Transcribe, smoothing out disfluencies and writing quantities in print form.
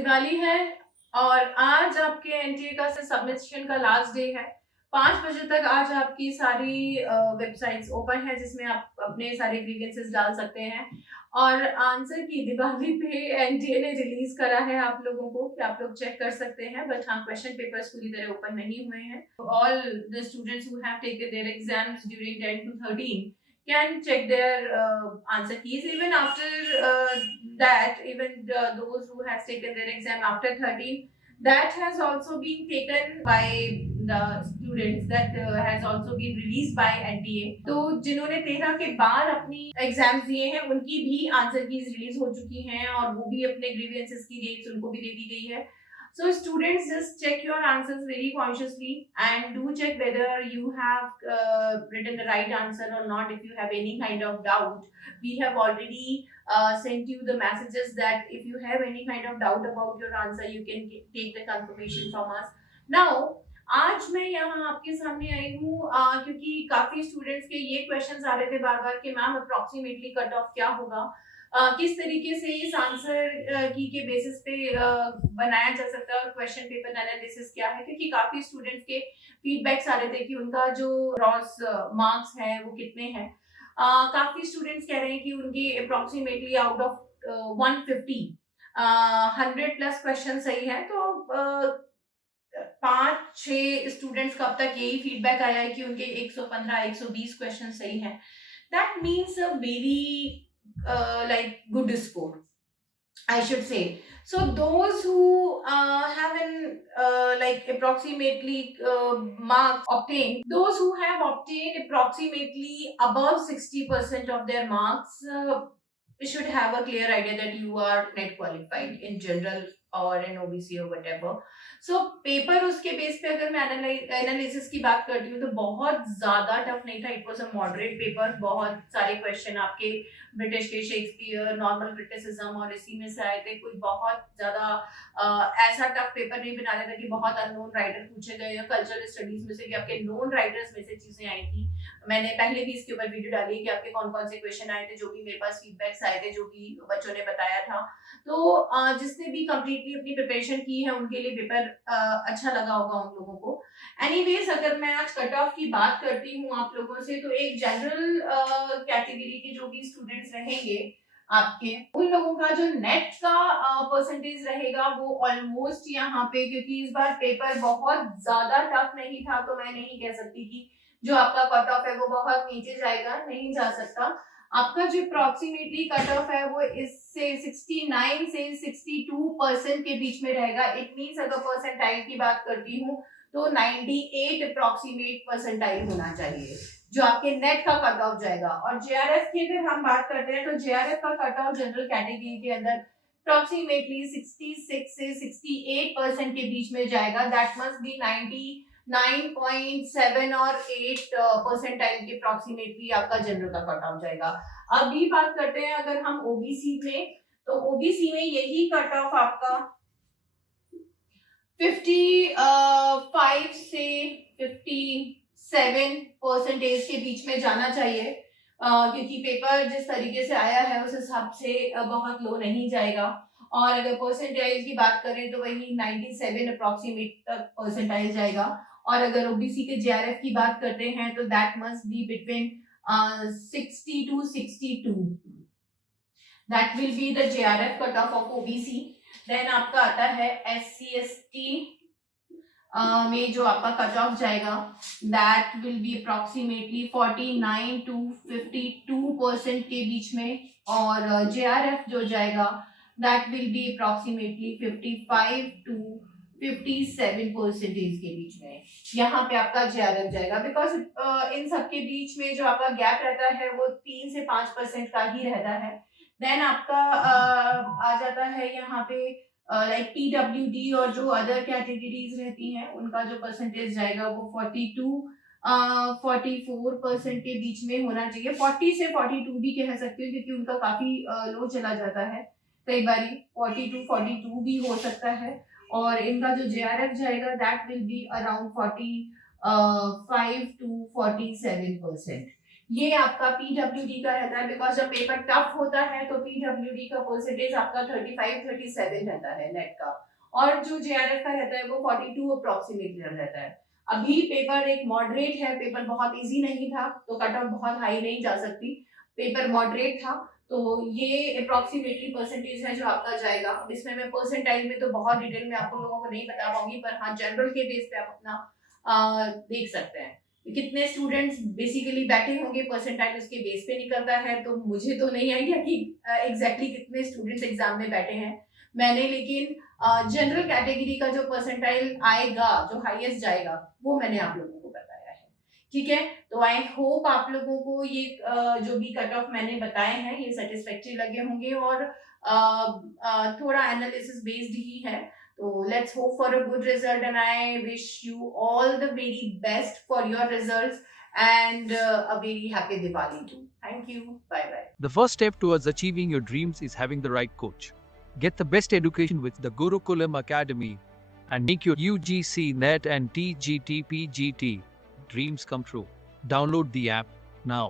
दिवाली है और आज आपके एनटीए का सबमिशन का लास्ट डे है। 5 बजे तक आज आपकी सारी वेबसाइट्स ओपन है जिसमें आप अपने सारे ग्रीवेंसेस डाल सकते हैं। और आंसर की दिवाली पे एनटीए ने रिलीज करा है आप लोगों को कि आप लोग चेक कर सकते हैं। बट हाँ, क्वेश्चन पेपर्स पूरी तरह ओपन नहीं हुए हैं। All the students who have taken their exams during 10 to 13 can check their answer keys. Even after that, even those who has taken their exam after 13, that has also been taken by the students, that has also been released by NTA. तो जिन्होंने 13 के बाद अपनी exams दिए हैं उनकी भी answer keys release हो चुकी हैं और वो भी अपने ग्रीवेंसेस की डेट्स उनको भी दे दी गई है. So students, just check your answers very consciously and do check whether you have written the right answer or not. If you have any kind of doubt, we have already sent you the messages that if you have any kind of doubt about your answer, you can take the confirmation from us. Now, आज मैं यहाँ आपके सामने आई हूँ क्योंकि काफी students के ये क्वेश्चंस आ रहे थे बार बार कि मैम अप्रोक्सीमेटली कट ऑफ क्या होगा, किस तरीके से इस आंसर की के बेसिस पे बनाया जा सकता है और क्वेश्चन पेपर एनालिसिस क्या है, क्योंकि काफी स्टूडेंट्स के फीडबैक्स आ रहे थे कि उनका जो ग्रॉस मार्क्स है वो कितने हैं. काफी स्टूडेंट्स कह रहे हैं कि उनके approximately out of 150 100 plus question सही है. तो 5-6 स्टूडेंट्स का अब तक यही फीडबैक आया है कि उनके 115-120 क्वेश्चन सही हैं. That means a very like good score, I should say. So those who have an like approximately marks obtained, those who have obtained approximately above 60% of their marks should have a clear idea that you are net qualified in general or in OBC or whatever. So paper उसके base पे अगर मैं analysis की बात करती हूँ तो बहुत ज्यादा टफ नहीं था. It was a moderate paper. बहुत सारे क्वेश्चन आपके ब्रिटिश के शेक्सपियर, नॉर्मल क्रिटिसिज्म और इसी में से आए थे. कोई बहुत ज्यादा ऐसा टफ पेपर नहीं बना रहा था कि बहुत अननोन राइटर पूछे गए या कल्चरल स्टडीज में से कि आपके नोन राइटर्स में से चीजें आई थी. मैंने पहले भी इसके ऊपर वीडियो डाली है कि आपके कौन कौन से क्वेश्चन आए थे, जो भी मेरे पास फीडबैक्स आए थे, जो भी बच्चों ने बताया था. तो जिसने भी कंप्लीटली अपनी प्रिपरेशन की है उनके लिए पेपर अच्छा लगा होगा उन लोगों को. एनीवेज, अगर मैं आज कट ऑफ की बात करती हूँ आप लोगों से, तो एक जनरल कैटेगरी के जो भी स्टूडेंट्स रहेंगे आपके, उन लोगों का जो नेट का परसेंटेज रहेगा वो ऑलमोस्ट यहाँ पे, क्योंकि इस बार पेपर बहुत ज्यादा टफ नहीं था तो मैं नहीं कह सकती कि जो आपका कट ऑफ है वो बहुत नीचे जाएगा, नहीं जा सकता. आपका जो अप्रोक्सीमेटली कट ऑफ है वो इससे 69 से 62% के बीच में रहेगा. इट मीन्स अगर परसेंटाइल की बात करती हूँ तो 98 अप्रोक्सीमेट परसेंटाइल होना चाहिए जो आपके नेट का कट ऑफ जाएगा. और जेआरएफ की अगर हम बात करते हैं तो जेआरएफ का कट ऑफ जनरल कैटेगरी के अंदर अप्रोक्सीमेटली 66 से 68% के बीच में जाएगा. दैट मस्ट बी 9.7 और 8 परसेंटाइल के अप्रोक्सीमेटली आपका जनरल का कट ऑफ जाएगा. अभी बात करते हैं अगर हम ओबीसी में, तो ओबीसी में यही कट ऑफ आपका 55 से 57 परसेंटेज के बीच में जाना चाहिए, क्योंकि पेपर जिस तरीके से आया है उस हिसाब से बहुत लो नहीं जाएगा. और अगर परसेंटाइल की बात करें तो वही 97 अप्रोक्सीमेट तक परसेंटाइल जाएगा. और अगर ओबीसी के जेआरएफ की बात करते हैं तो that must be between 60 to 62. That will be the JRF cut off of OBC. Then आपका आता है एससी एसटी में जो आपका कट ऑफ जाएगा that will be approximately 49 to 52% के बीच में. और जेआरएफ जो जाएगा that will be approximately 55 to 57% के बीच में. यहाँ पे आपका जेआरएफ जाएगा बिकॉज इन सबके बीच में जो आपका गैप रहता है वो 3 से 5% का ही रहता है. देन आपका आ जाता है यहाँ पे लाइक पीडब्ल्यूडी और जो अदर कैटेगरीज रहती हैं उनका जो परसेंटेज जाएगा वो 44% के बीच में होना चाहिए. 40 से 42 भी कह सकते हो क्योंकि उनका काफी लो चला जाता है. कई बार 42 भी हो सकता है. और इनका जो जेआरएफ जाएगा that will be around 45 to 47%. ये आपका पीडब्ल्यूडी का रहता है, बिकॉज जब पेपर टफ होता है तो पीडब्ल्यूडी का परसेंटेज आपका 35-37 रहता है नेट का, और जो जेआरएफ का रहता है वो 42 अप्रोक्सीमेटली रहता है। अभी पेपर एक मॉडरेट है, पेपर बहुत इजी नहीं था तो कट ऑफ बहुत हाई नहीं जा सकती, पेपर मॉडरेट था, तो ये अप्रोक्सीमेटली परसेंटेज है जो आपका जाएगा। इसमें मैं परसेंटाइल में तो बहुत डिटेल में आपको लोगों को नहीं बता पाऊंगी, पर हाँ जनरल के बेस पे आप अपना देख सकते हैं कितने स्टूडेंट्स बेसिकली बैठे होंगे, परसेंटाइल उसके बेस पे निकलता है। तो मुझे तो नहीं आइडिया कि एग्जैक्टली कितने स्टूडेंट्स एग्जाम में बैठे हैं मैंने, लेकिन जनरल कैटेगरी का जो परसेंटाइल आएगा, जो हाईएस्ट जाएगा, वो मैंने आप लोगों को बताया है। ठीक है, तो आई होप आप लोगों को ये जो भी कट ऑफ मैंने बताए हैं ये सेटिस्फैक्ट्री लगे होंगे, और थोड़ा एनालिसिस बेस्ड ही है। So let's hope for a good result, and I wish you all the very best for your results, and a very happy Diwali too. Thank you. Bye bye. The first step towards achieving your dreams is having the right coach. Get the best education with the Gurukulam Academy and make your UGC NET and TGT PGT dreams come true. Download the app now.